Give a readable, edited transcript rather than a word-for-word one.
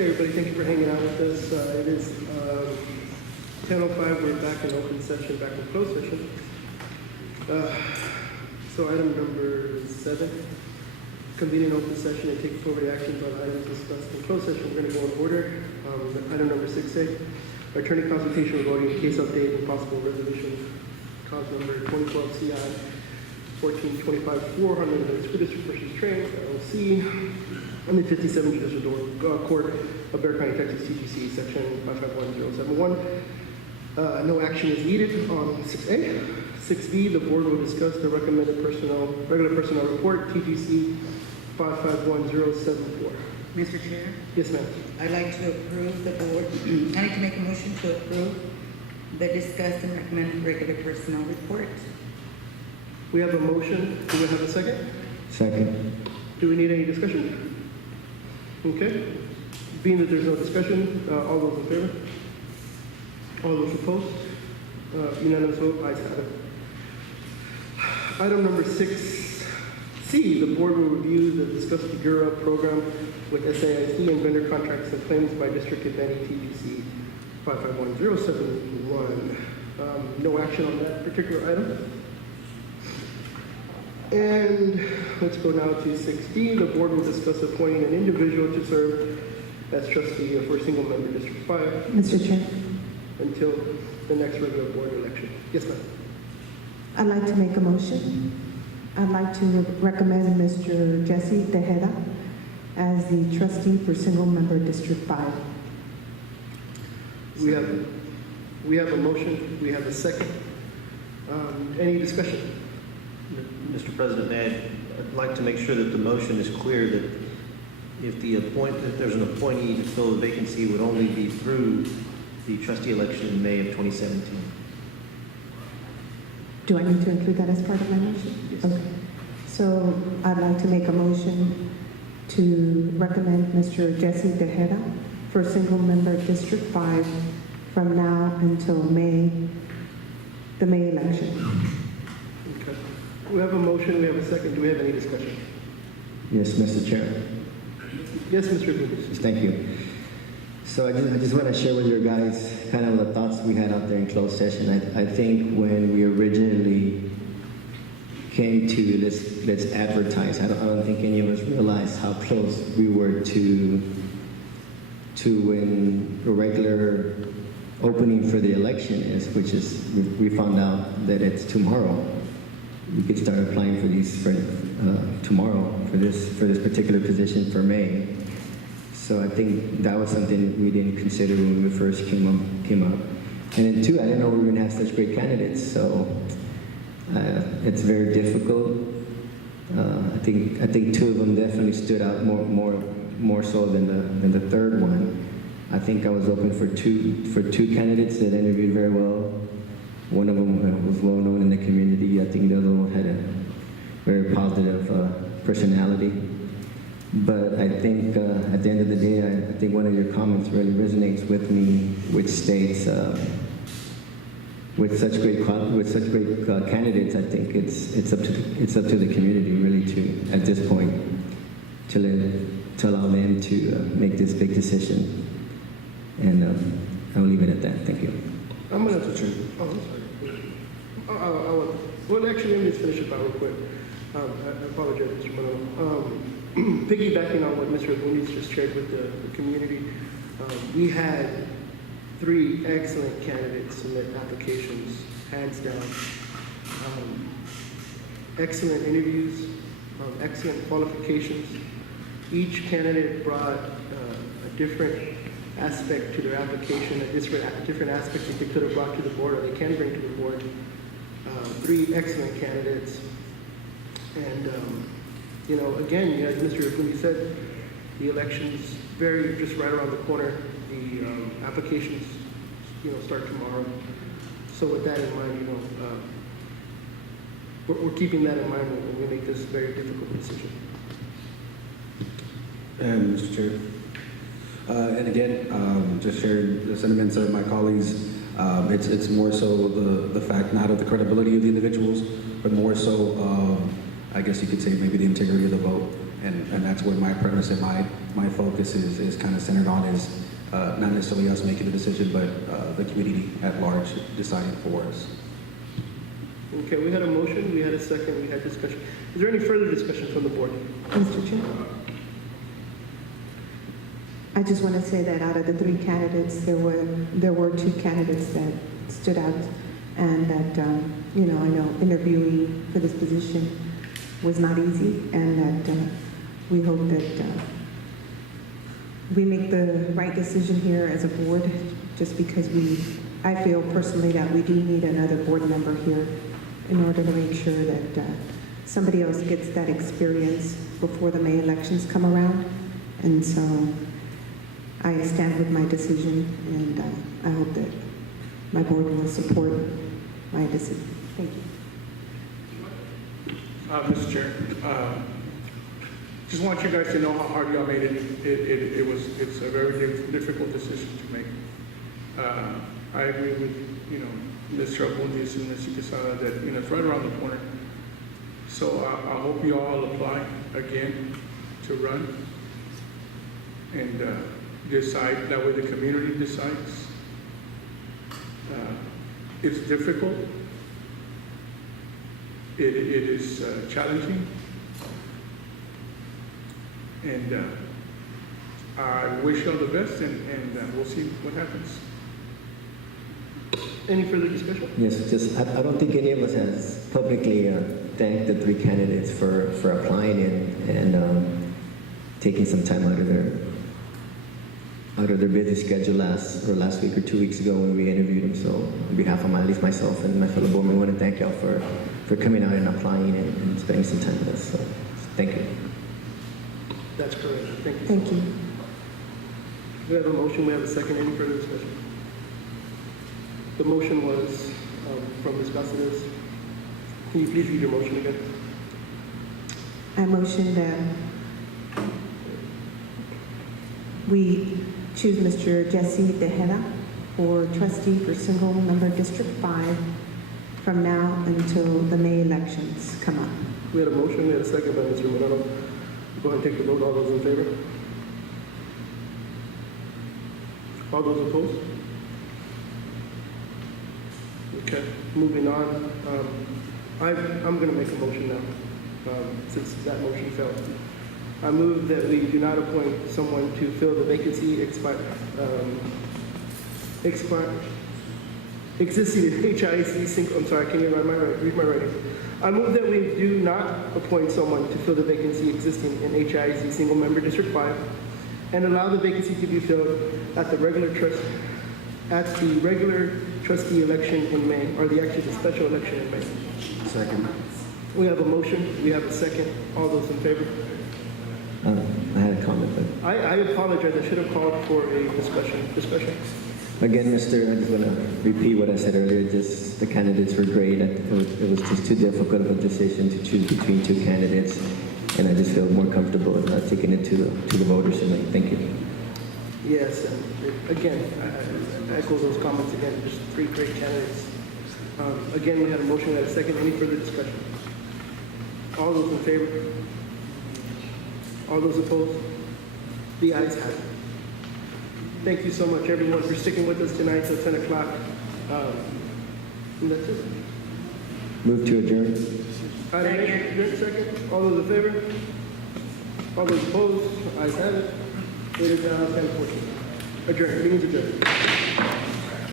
Okay, everybody, thank you for hanging out with us. It is 10:05. We're back in open session, back in closed session. So item number 7, convene an open session and take appropriate actions on items discussed in closed session. We're going to go in order. Item number 6A, attorney consultation regarding case update and possible resolution, cause number 2012 CI 1425-400 School District versus Trans LLC, on the 57 Judicial Court of Bexar County, Texas, TGC, section 551071. No action is needed on 6A. 6B, the board will discuss the recommended regular personnel report, TGC 551074. Mr. Chair, Yes, ma'am. I'd like to approve the board, I need to make a motion to approve the discussed and recommended regular personnel report. We have a motion. Do we have a second? Second. Do we need any discussion? Okay. Being that there's no discussion, all those in favor? All those opposed? Unanimous vote, ayes have it. Item number 6C, the board will review the discuss the GURA program with SAIC and vendor contracts and claims by District Attorney TGC 551071. No action on that particular item. And let's go now to 6D. The board will discuss appointing an individual to serve as trustee for a single member District 5 Mr. Chair, until the next regular board election. Yes, ma'am. I'd like to make a motion. I'd like to recommend Mr. Jesse Tejeda as the trustee for single member District 5. We have a motion. We have a second. Any discussion? Mr. President, I'd like to make sure that the motion is clear that if there's an appointee to fill a vacancy, it would only be through the trustee election in May of 2017. Do I need to include that as part of my motion? Yes. Okay. So I'd like to make a motion to recommend Mr. Jesse Tejeda for single member District 5 from now until the May election. Okay. We have a motion. We have a second. Do we have any discussion? Yes, Mr. Chair. Yes, Mr. Lucas. Thank you. So I just want to share with you guys kind of the thoughts we had out there in closed session. I think when we originally came to let's advertise, I don't think any of us realized how close we were to when the regular opening for the election is, which is we found out that it's tomorrow. We could start applying for these for tomorrow for this particular position for May. So I think that was something we didn't consider when we first came up. And then 2, I didn't know we were going to have such great candidates. So it's very difficult. I think 2 of them definitely stood out more so than the third one. I think I was open for two candidates that interviewed very well. One of them was well known in the community. I think the other one had a very positive personality. But I think at the end of the day, I think one of your comments really resonates with me, which states with such great candidates, I think it's up to the community really to at this point to allow them to make this big decision. And I'll leave it at that. Thank you. I'm going to turn. Oh, I'm sorry. Well, actually, let me just finish up real quick. I apologize, Mr. Mano. Piggybacking on what Mr. Muniz just shared with the community, we had 3 excellent candidates submit applications, hands down. Excellent interviews, excellent qualifications. Each candidate brought a different aspect to their application, a different aspect that they could have brought to the board or they can bring to the board. 3 excellent candidates. And, again, as Mr. Afuni said, the election's just right around the corner. The applications, start tomorrow. So with that in mind, we're keeping that in mind when we make this very difficult decision. And Mr. Chair, and again, just sharing the sentiments of my colleagues. It's more so the fact not of the credibility of the individuals, but more so, I guess you could say maybe the integrity of the vote, and that's where my premise and my my focus is kind of centered on is not necessarily us making the decision, but the community at large deciding for us. Okay, we had a motion, we had a second, we had discussion. Is there any further discussion from the board? Mr. Chair? I just want to say that out of the 3 candidates, there were 2 candidates that stood out, and that, I know interviewing for this position was not easy, and that we hope that we make the right decision here as a board, just because I feel personally that we do need another board member here in order to make sure that somebody else gets that experience before the May elections come around. And so I stand with my decision, and I hope that my board will support my decision. Thank you. Mr. Chair, just want you guys to know how hard y'all made it. It's a very difficult decision to make. I agree with, Mr. Abundis and Mr. Quesada that, it's right around the corner. So I hope you all apply again to run and decide, that way the community decides. It's difficult. It is challenging. And I wish you all the best, and we'll see what happens. Any further discussion? Yes, just, I don't think any of us has publicly thanked the 3 candidates for applying and taking some time out of their busy schedule last week or 2 weeks ago when we interviewed them. So on behalf of at least myself and my fellow board members, I want to thank y'all for coming out and applying and spending some time with us. So thank you. That's correct. Thank you. Thank you. We have a motion, we have a second. Any further discussion? The motion was from Ms. Caceres. Can you please read your motion again? I motion that we choose Mr. Jesse Tejeda for trustee for single member District 5 from now until the May elections come up. We had a motion, we had a second by Mr. Moreno. Go ahead and take the vote. All those in favor? All those opposed? Okay, moving on. I'm going to make a motion now, since that motion failed. I move that we do not appoint someone to fill the vacancy existing in HIAC single, I'm sorry, can you read my writing? I move that we do not appoint someone to fill the vacancy existing in HIAC single member District 5 and allow the vacancy to be filled at the regular trustee election in May, or the special election in May. Second. We have a motion, we have a second. All those in favor? I had a comment, but I apologize, I should have called for a discussion. again, Mr., I just want to repeat what I said earlier. Just the candidates were great. It was just too difficult of a decision to choose between 2 candidates, and I just feel more comfortable with taking it to the voters tonight. Thank you. Yes, and again, I echo those comments again, just 3 great candidates. Again, we had a motion, we had a second. Any further discussion? All those in favor? All those opposed? The ayes have it. Thank you so much, everyone, for sticking with us tonight till 10 o'clock. And that's it. Move to adjourn. Second. All those in favor? All those opposed? Ayes have it. It is now 10:14. Adjourned. Meeting's adjourned.